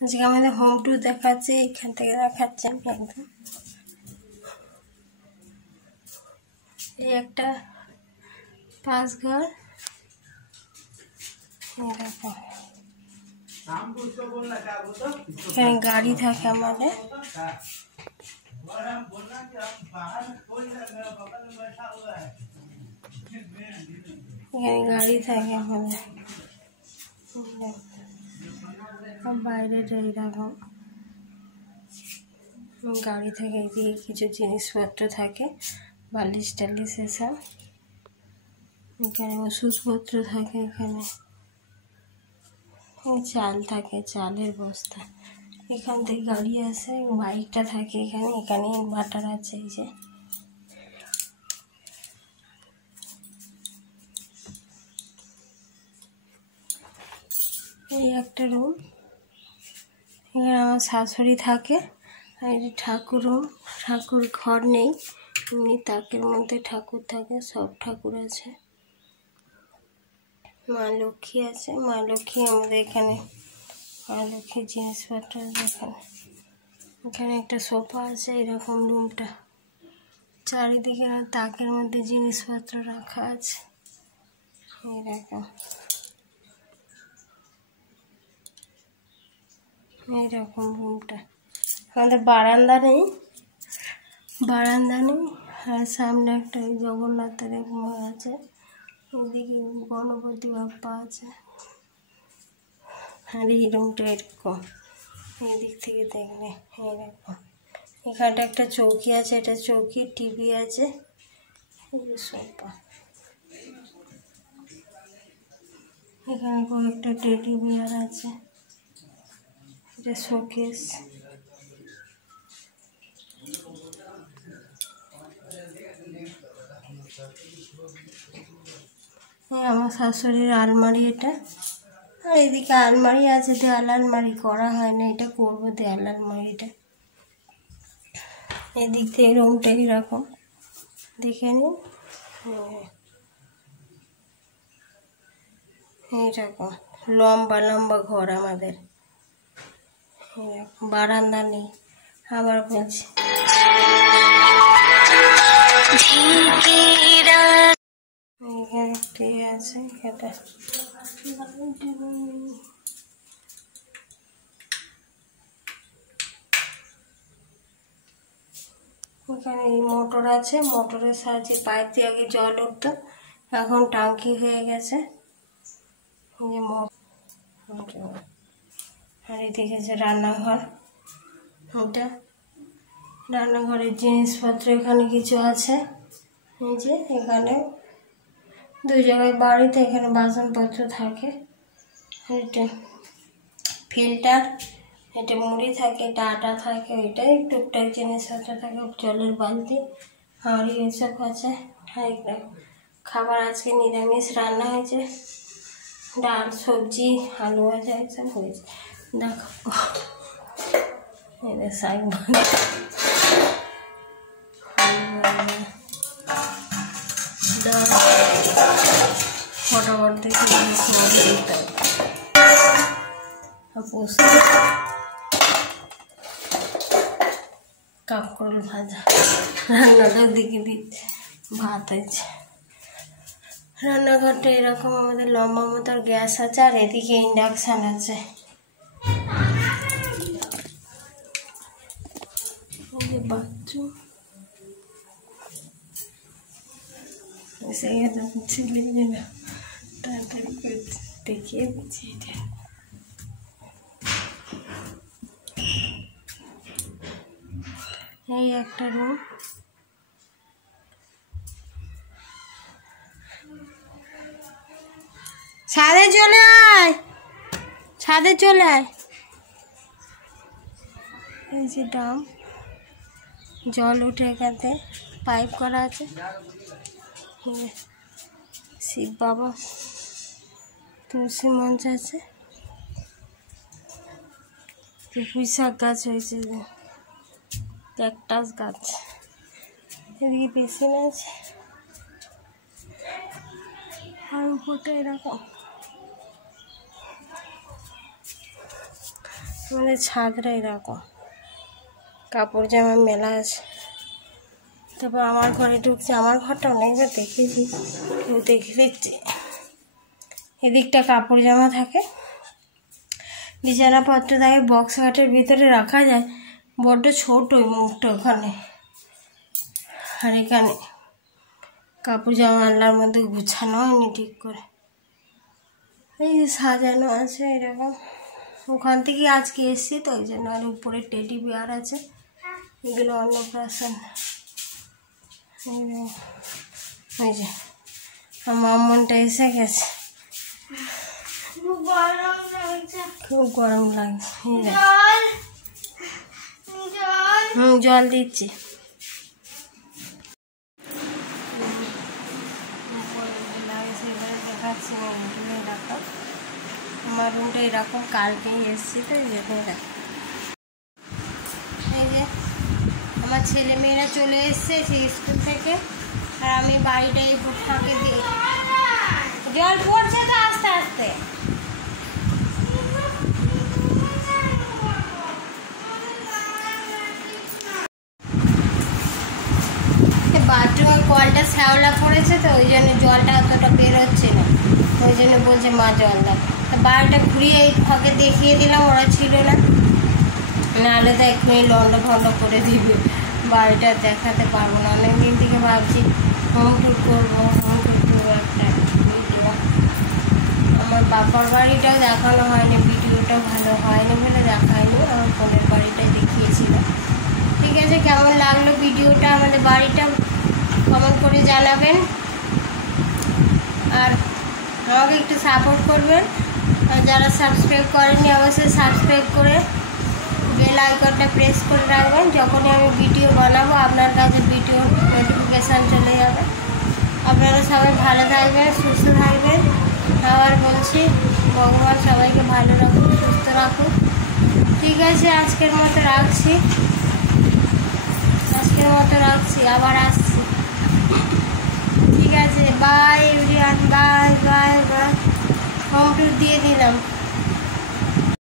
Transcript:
আজকে আমাদের home tour দেখাচ্ছে, এখান থেকে দেখাচ্ছে আমি একদম। এই একটা পাঁচ ঘর, এখানে গাড়ি থাকে আমাদের, এখানে গাড়ি থাকে আমাদের বাইরের এইরকম গাড়ি থেকে এদিকে কিছু জিনিসপত্র থাকে, বালিশ টালিশ এসব, এখানে ওষুধপত্র থাকে, এখানে চাল থাকে, চালের বস্তা, এখান থেকে গাড়ি আসে, বাইকটা থাকে এখানে, এখানে ইনভার্টার আছে। এই যে এই একটা রুম, এখানে আমার শাশুড়ি থাকে, আর এই ঠাকুর রুম, ঠাকুর ঘর নেই, এমনি তাকের মধ্যে ঠাকুর থাকে, সব ঠাকুর আছে, মা লক্ষ্মী আছে, মা লক্ষ্মী আমাদের এখানে, মা লক্ষ্মীর জিনিসপত্র আছে এখানে। এখানে একটা সোফা আছে, এরকম রুমটা চারিদিকে তাকের মধ্যে জিনিসপত্র রাখা আছে, এইরকম এইরকম রুমটা। আমাদের বারান্দা নেই, আর সামনে একটা জগন্নাথের আছে, ওইদিকে গণপতি বাপ্পা আছে, আর এই রুমটা এরকম, এই দিক থেকে দেখলে এরকম। এখানটা একটা চৌকি আছে, এটা চৌকি, টিভি আছে, সোফা, এখানে কয়েকটা টেডি বিয়ার আছে, এটা শোকেস, আমার শাশুড়ির আলমারি এটা, আর এদিকে আলমারি আছে, দেয়াল আলমারি করা হয় না, এটা করবো দেয়াল আলমারিটা। এদিক থেকে রুমটা এরকম দেখে নিন, এইরকম লম্বা লম্বা ঘর আমাদের, বারান্দা নেই। আবার বলছি এখানে আছে, এটা এখানে মোটর আছে, মোটরের সাহায্যে পাইপ দিয়ে আগে জল উঠতো, এখন টাঙ্কি হয়ে গেছে। আর এদিকে যে রান্নাঘর, ওটা রান্নাঘরের জিনিসপত্র এখানে কিছু আছে, এই যে এখানে দুই জায়গায় বাড়িতে এখানে বাসনপত্র থাকে, এটা ফিল্টার, এটা মুড়ি থাকে, এটা আটা থাকে, এটাই টুকটাক জিনিসপত্র থাকে, জলের বালতি, হাঁড়ি এসব আছে। খাবার আজকে নিরামিষ রান্না হয়েছে, ডাল, সবজি, আলু ভাজা এসব হয়েছে। দেখো এদের শাক ফটাফট দেখে কাঁকরোল ভাজা, রান্নাটার দিকে দিচ্ছে, ভাত আছে। রান্নাঘরটা এরকম আমাদের লম্বা মতো গ্যাস আছে, আর এদিকে ইন্ডাকশান আছে। বাথরুম সেই ছেলে না, তাড়াতাড়ি করে দেখিয়ে দিচ্ছি। এটা এই একটা রুম, ছাদে চলে আয়, ছাদে চলে আয়। এই যে ডাম, জল উঠে এখানে পাইপ করা আছে, শিব বাবা, তুলসী মঞ্চ আছে, পুঁই শাক গাছ হয়েছে, ক্যাকটাস গাছ, এদিকে বেসিন আছে, আর উপরটা এরকম। আমাদের ছাদটা এরকম কাপড় জামা মেলা আছে। তারপর আমার ঘরে ঢুকছে, আমার ঘরটা অনেকবার দেখেছি, কেউ দেখে দিচ্ছি। এদিকটা কাপড় জামা থাকে, বিছানাপত্র থাকে, বক্স খাটের ভিতরে রাখা যায়, বড্ড ছোট ওই মুখটা ওখানে। আর এখানে কাপড় জামা আল্লার মধ্যে গুছানো হয়নি ঠিক করে, এই যে সাজানো আছে এরকম। ওখান থেকে আজকে এসছি তো ওই জন্য। আর উপরে টেডি বিয়ার আছে, এগুলো অন্নপ্রাশন। ওই যে আমার মনটা এসে গেছে, খুব গরম লাগছে। জল দিচ্ছি। দেখাচ্ছি এরকম, আমার রুমটা এরকম, কালকেই এসছি তো এই জন্য। এই যে আমার ছেলে মেয়েরা চলে এসছে সেই স্কুল থেকে, আর আমি বাড়িটা এই ফাঁকে দিয়ে, জল পড়ছে তো আস্তে আস্তে। বাথরুমের কলটা শ্যাওলা পড়েছে তো ওই জন্য জলটা অতটা বেরোচ্ছে না, ওই জন্য বলছে মা জল দাও। বাড়িটা ঘুরিয়ে এই ফাঁকে দেখিয়ে দিলাম, ওরা ছিল না, নাহলে তো এক্ষুনি লন্ড ভন্ড করে দিবে, বাড়িটা দেখাতে পারবো না। অনেকদিন থেকে ভাবছি হোম ট্যুর করবো, একটা ভিডিও। আমার বাবার বাড়িটাও দেখানো হয়নি, ভিডিওটাও ভালো হয়নি বলে দেখায়নি, আমার বোনের বাড়িটাই দেখিয়েছিলাম। ঠিক আছে, কেমন লাগলো ভিডিওটা আমাদের বাড়িটা কমেন্ট করে জানাবেন, আর আমাকে একটু সাপোর্ট করবেন। আর যারা সাবস্ক্রাইব করেননি অবশ্যই সাবস্ক্রাইব করে বেল আইকনটা প্রেস করে রাখবেন, যখনই আমি ভিডিও বানাবো আপনার কাছে ভিডিও নোটিফিকেশান চলে যাবে। আপনারা সবাই ভালো থাকবেন, সুস্থ থাকবেন। আবার বলছি ভগবান সবাইকে ভালো রাখুন, সুস্থ রাখুন। ঠিক আছে, আজকের মতো রাখছি, আবার আসছি। ঠিক আছে, by everyone, bye bye bye. Home tour দিয়ে দিলাম।